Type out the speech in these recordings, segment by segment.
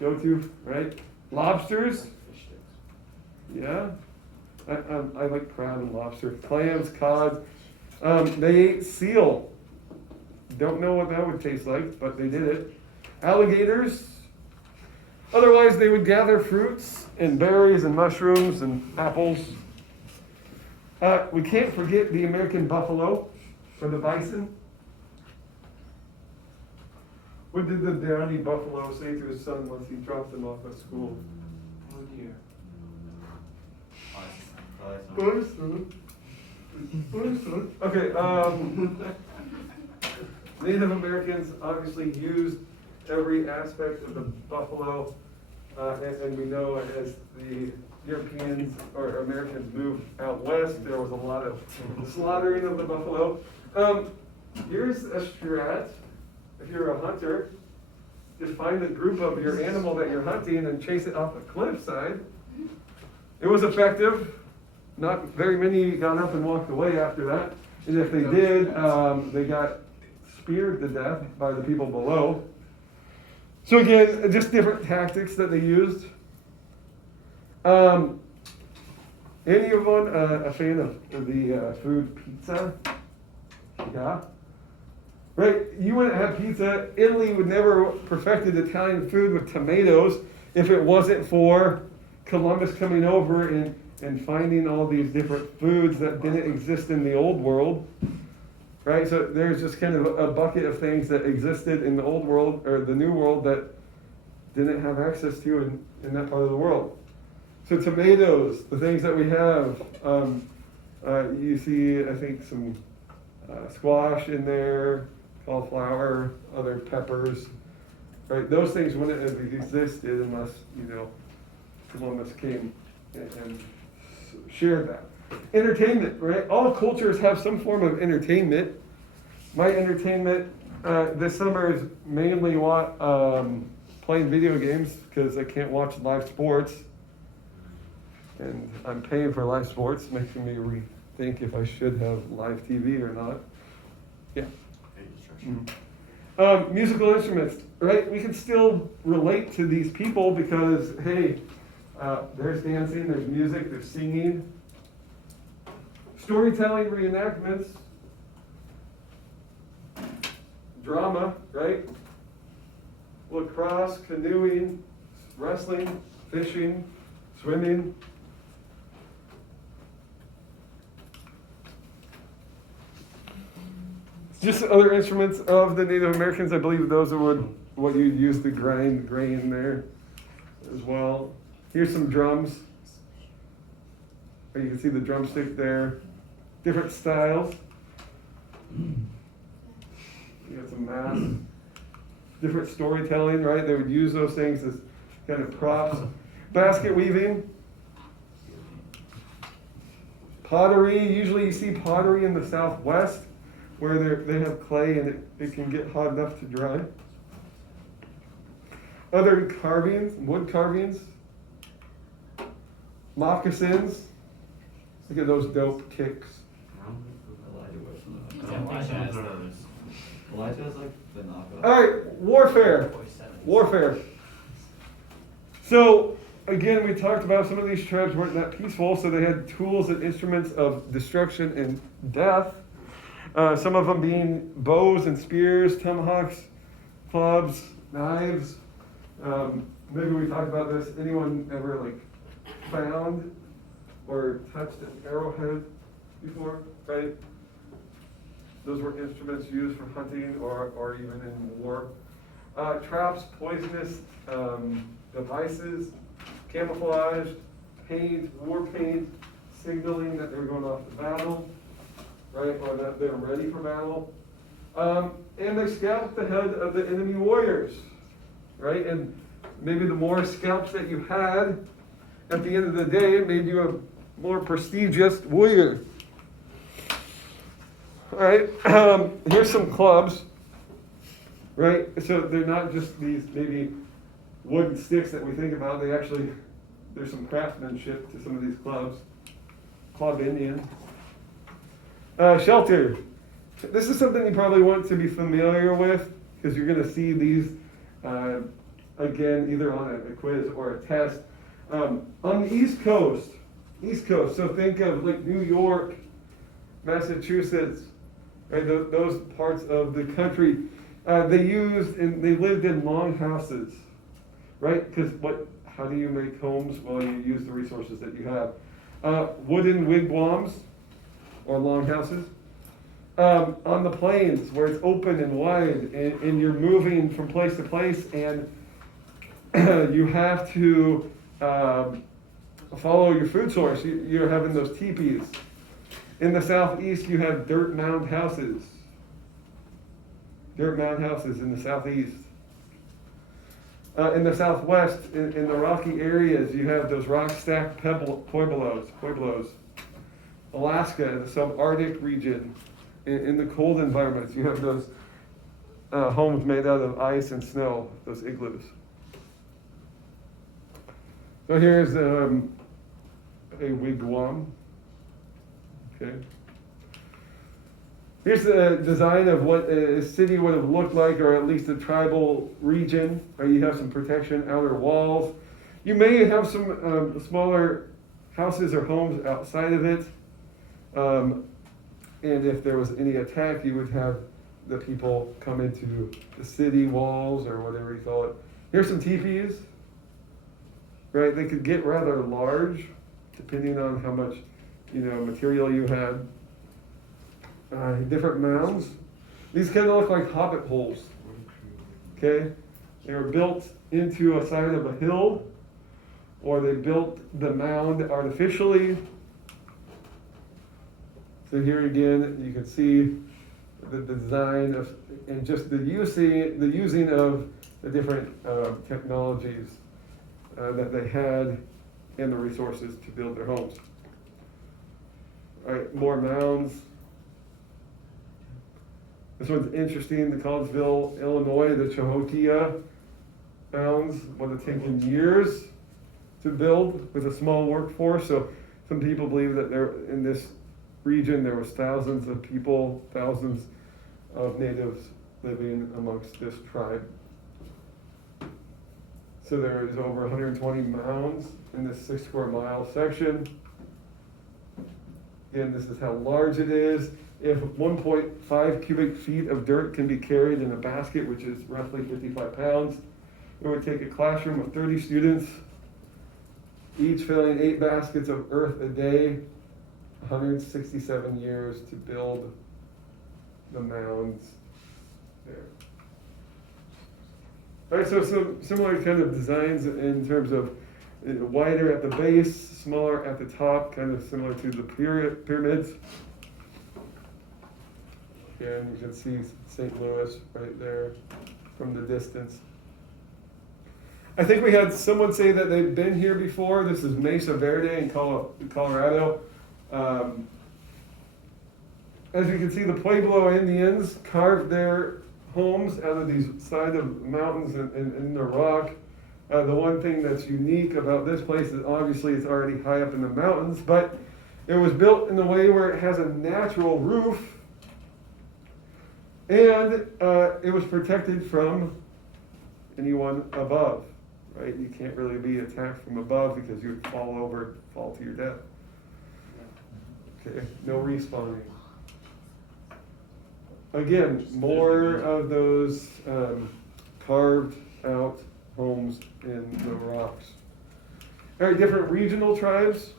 go-to, right? Lobsters, yeah. I like crab and lobster. Clams, cod. They ate seal. Don't know what that would taste like, but they did it. Alligators. Otherwise, they would gather fruits and berries and mushrooms and apples. We can't forget the American buffalo or the bison. What did the downy buffalo say to his son once he dropped him off at school? Oh dear. Okay, Native Americans obviously used every aspect of the buffalo, and we know as the Europeans or Americans moved out west, there was a lot of slaughtering of the buffalo. Here's a strat. If you're a hunter, just find a group of your animal that you're hunting and chase it off a cliffside. It was effective. Not very many got up and walked away after that. And if they did, they got speared to death by the people below. So again, just different tactics that they used. Anyone a fan of the food pizza? Yeah. Right, you wouldn't have pizza. Italy would never perfected Italian food with tomatoes if it wasn't for Columbus coming over and finding all these different foods that didn't exist in the old world. Right, so there's just kind of a bucket of things that existed in the old world or the new world that didn't have access to in that part of the world. So tomatoes, the things that we have, you see, I think some squash in there, cauliflower, other peppers, right? Those things wouldn't have existed unless, Columbus came and shared that. Entertainment, right? All cultures have some form of entertainment. My entertainment this summer is mainly playing video games because I can't watch live sports. And I'm paying for live sports, making me rethink if I should have live TV or not. Yeah. Musical instruments, right? We can still relate to these people because, hey, there's dancing, there's music, there's singing. Storytelling, reenactments, drama, right? Lacrosse, canoeing, wrestling, fishing, swimming. Just other instruments of the Native Americans. I believe those are what you'd use to grind grain there as well. Here's some drums. You can see the drumstick there. Different styles. You got some mass. Different storytelling, right? They would use those things as kind of props. Basket weaving. Pottery. Usually you see pottery in the Southwest where they have clay and it can get hot enough to dry. Other carvings, wood carvings. Moccasins. Look at those dope kicks. Elijah's like the knockoff. All right, warfare. So again, we talked about some of these tribes weren't that peaceful, so they had tools and instruments of destruction and death. Some of them being bows and spears, tomahawks, clubs, knives. Maybe we talked about this. Anyone ever found or touched an arrowhead before, right? Those were instruments used for hunting or even in war. Traps, poisonous devices, camouflage, paint, war paint, signaling that they were going off to battle, right, or that they were ready for battle. And they scalped the head of the enemy warriors, right? And maybe the more scalps that you had, at the end of the day, it made you a more prestigious warrior. All right, here's some clubs, right? So they're not just these maybe wooden sticks that we think about. There's some craftsmanship to some of these clubs. Club Indian. Shelter. This is something you probably want to be familiar with because you're going to see these again, either on a quiz or a test. On the East Coast, so think of like New York, Massachusetts, right, those parts of the country, they lived in long houses, right? Because how do you make homes? Well, you use the resources that you have. Wooden wigwams or long houses. On the plains where it's open and wide and you're moving from place to place and you have to follow your food source. You're having those teepees. In the southeast, you have dirt mound houses. Dirt mound houses in the southeast. In the southwest, in the rocky areas, you have those rock stacked pueblos. Alaska, the subarctic region. In the cold environments, you have those homes made out of ice and snow, those igloos. So here's a wigwam. Okay. Here's the design of what a city would have looked like, or at least a tribal region. You have some protection, outer walls. You may have some smaller houses or homes outside of it. And if there was any attack, you would have the people come into the city walls or whatever you call it. Here's some teepees. Right, they could get rather large, depending on how much, material you had. Different mounds. These kind of look like hobbit holes. Okay, they were built into a side of a hill, or they built the mound artificially. So here again, you can see the design of and just the using of the different technologies that they had and the resources to build their homes. All right, more mounds. This one's interesting, the Collinsville, Illinois, the Chohokia mounds would have taken years to build with a small workforce. So some people believe that in this region there was thousands of people, thousands of natives living amongst this tribe. So there is over 120 mounds in this 6 square mile section. Again, this is how large it is. If 1.5 cubic feet of dirt can be carried in a basket, which is roughly 55 pounds, it would take a classroom of 30 students, each filling 8 baskets of earth a day, 167 years to build the mounds there. All right, so some similar kind of designs in terms of wider at the base, smaller at the top, kind of similar to the pyramids. And you can see St. Louis right there from the distance. I think we had someone say that they've been here before. This is Mesa Verde in Colorado. As you can see, the Pueblo Indians carved their homes out of these side of mountains and in the rock. The one thing that's unique about this place is obviously it's already high up in the mountains, but it was built in a way where it has a natural roof, and it was protected from anyone above, right? You can't really be attacked from above because you would fall over, fall to your death. Okay, no respawning. Again, more of those carved out homes in the rocks. All right, different regional tribes.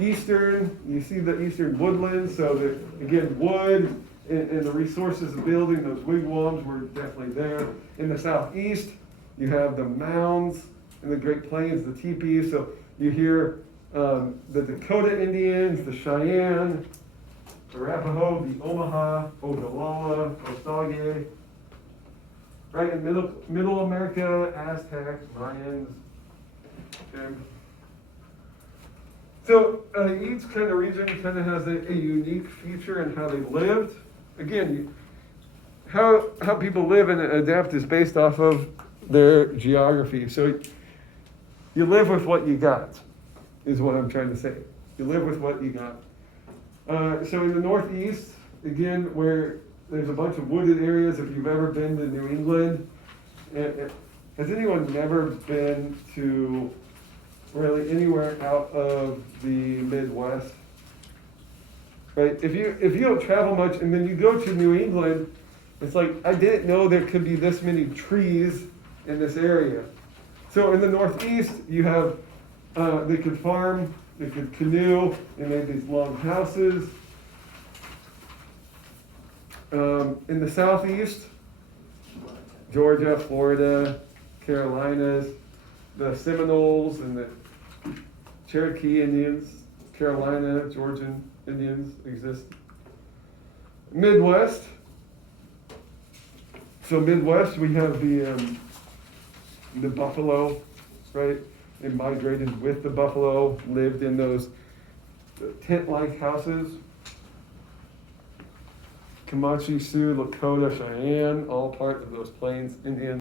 Eastern, you see the eastern woodlands, so again, wood and the resources of building those wigwams were definitely there. In the southeast, you have the mounds in the Great Plains, the teepees, so you hear the Dakota Indians, the Cheyenne, the Arapaho, the Omaha, Ogallala, Osage. Right in middle America, Aztecs, Mayans. Okay. So each kind of region kind of has a unique feature in how they lived. Again, how people live and adapt is based off of their geography. So you live with what you got, is what I'm trying to say. You live with what you got. So in the Northeast, again, where there's a bunch of wooded areas, if you've ever been to New England, Has anyone never been to really anywhere out of the Midwest? Right? If you don't travel much and then you go to New England, it's like, I didn't know there could be this many trees in this area. So in the Northeast, you have, they could farm, they could canoe, and they had these long houses. In the Southeast, Georgia, Florida, Carolinas, the Seminoles and the Cherokee Indians, Carolina, Georgian Indians exist. Midwest. So Midwest, we have the buffalo, right? They migrated with the buffalo, lived in those tent-like houses. Comanche, Sioux, Lakota, Cheyenne, all part of those Plains Indians.